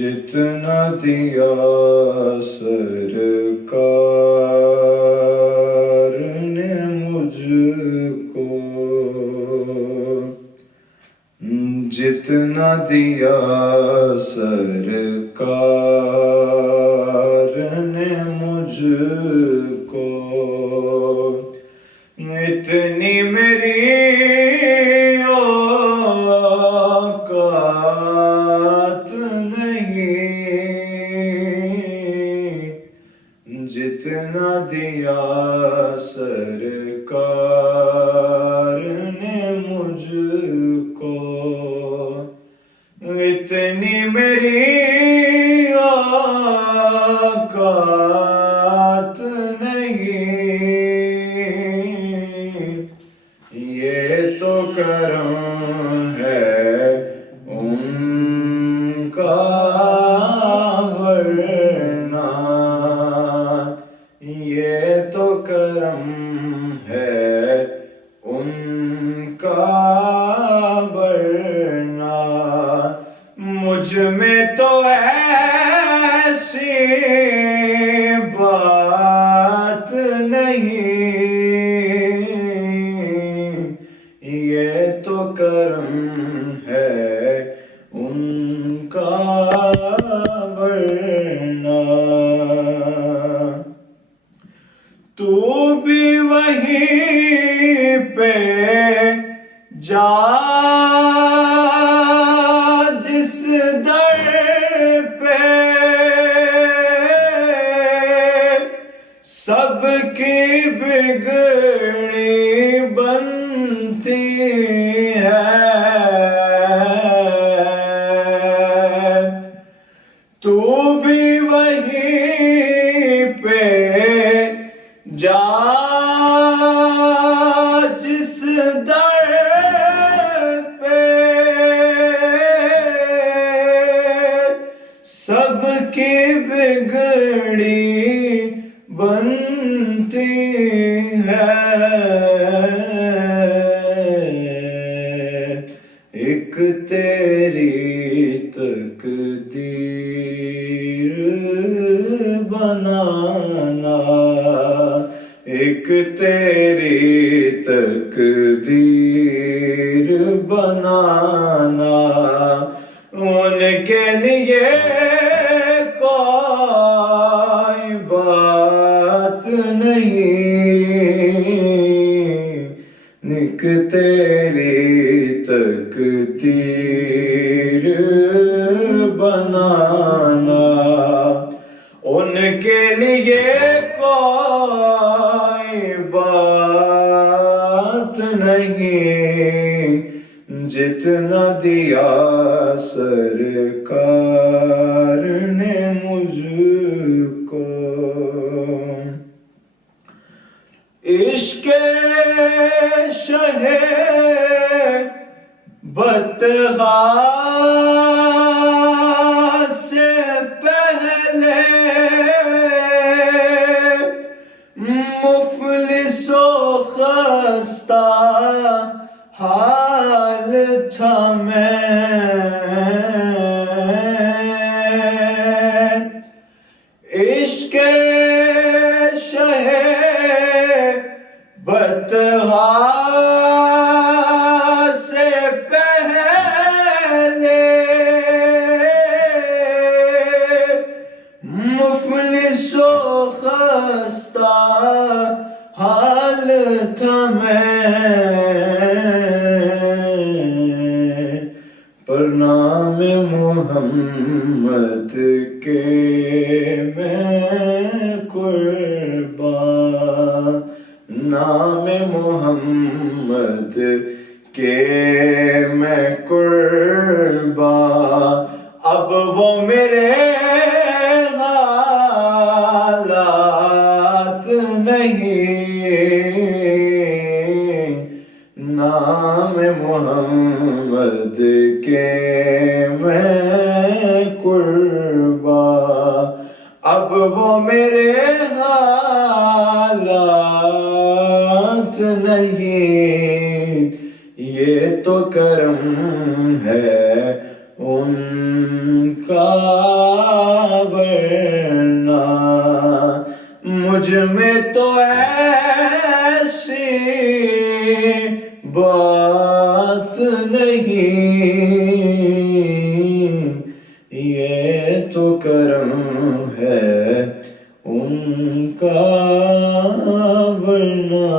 جتنا دیا سرکار نے مجھ کو، جتنا دیا سرکار نے مجھ کو، اتنی میری اوقات نہیں، جتنا دیا سرکار نے مجھ کو، اتنی میری اوقات نہیں، یہ تو کرم ہے ان کا، ورنہ یہ تو کرم ہے ان کا، ورنہ مجھ میں تو ایسی بات نہیں، یہ تو کرم ہے ان کا، ورنہ تو بھی وہیں پہ جا جس در پہ سب کی بگڑی بنتی ہے، تو بھی وہیں پہ جا جس در پہ سب کی بگڑی بنتی ہے، ایک تیری تقدیر بنانا، ایک تیری تقدیر بنانا، ان کے لیے کوئی بات نہیں، ایک تیری تقدیر بنانا، ان کے لیے کوئی بات نہیں، جتنا دیا سرکار نے مجھ کو، عشق شہ بطحا سے پہلے مفلس و خستہ حال تھا میں، عشق شہ بطحا سے پہلے مفلس و خستہ حال تھا میں، پر نام محمد کے میں قربان، نام محمد کے میں قربان، اب وہ میرے حالات نہیں، نام محمد کے میں قربان، اب وہ میرے حالات نہیں، یہ تو کرم ہے ان کا مجھ میں تو ایسی بات نہیں، یہ تو کرم ہے ان کا، ورنہ